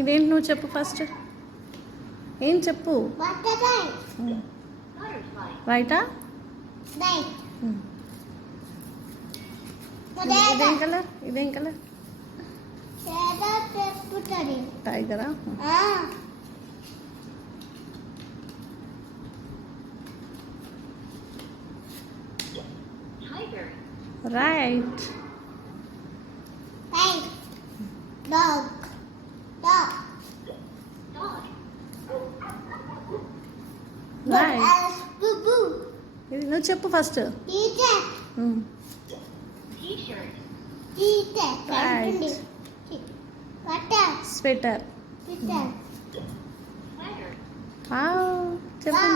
ఇదేంటి నువ్వు చెప్పు ఫస్ట్. ఏం చెప్పు. రైటా? ఇదేం కలర్? ఇదేం కలర్? టైగరా? రైట్. Dog. రైట్. ఇది నువ్వు చెప్పు ఫస్ట్. రైట్. స్వెటర్. చెప్పు.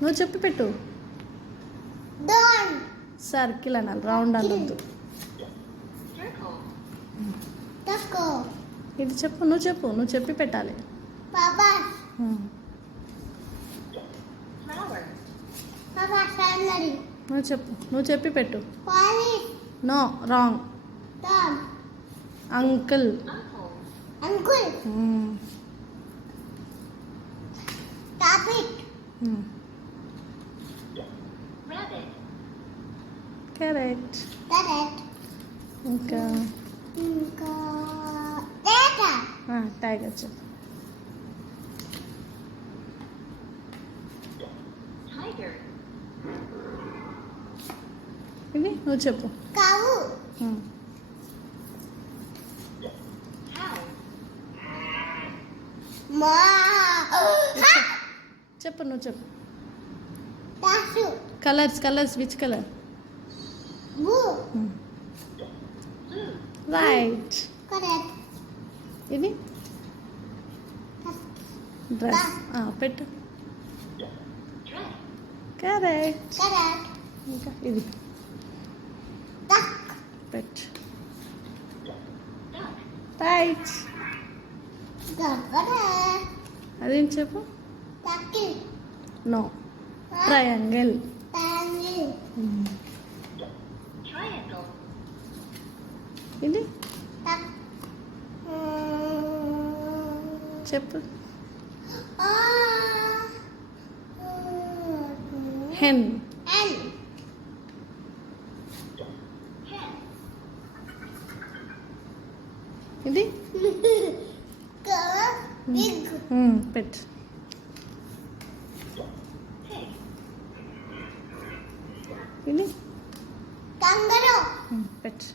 నువ్వు చెప్పి పెట్టు. సర్కిల్ అనాలి, రౌండ్ అనొద్దు. ఇది చెప్పు, నువ్వు చెప్పు, నువ్వు చెప్పి పెట్టాలి. నువ్వు చెప్పు, నువ్వు చెప్పి పెట్టు. No, wrong. అంకుల్. కరెక్ట్. ఇంకా టైగర్ చెప్పు. ఇది నువ్వు చెప్పు. చెప్పు, నువ్వు చెప్పు. Colours which colour? రైట్. ఇది డ్రెస్. పెట్టు. కరెక్ట్. ఇంకా ఇది పెట్టు. రైట్. అదేం చెప్పు. No, triangle. ఇది చెప్పు. హెన్. ఇది పెట్టు. ఇది పెట్టు.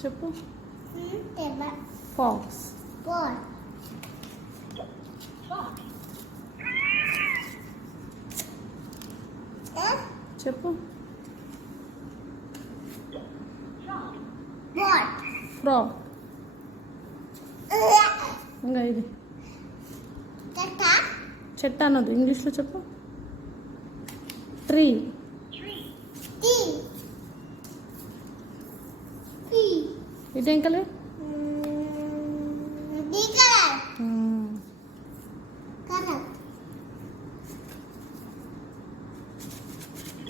చెప్పు. ఫాక్స్. చెప్పు. ఫ్రాగ్. ఇంకా ఇది చెట్టు అన్నది ఇంగ్లీష్లో చెప్పు. ట్రీ. ఇదేం కలర్?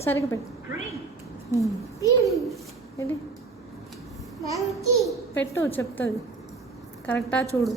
సరిగ్గా పెట్టు. ఇది పెట్టు, చెప్తుంది. కరెక్టా చూడు.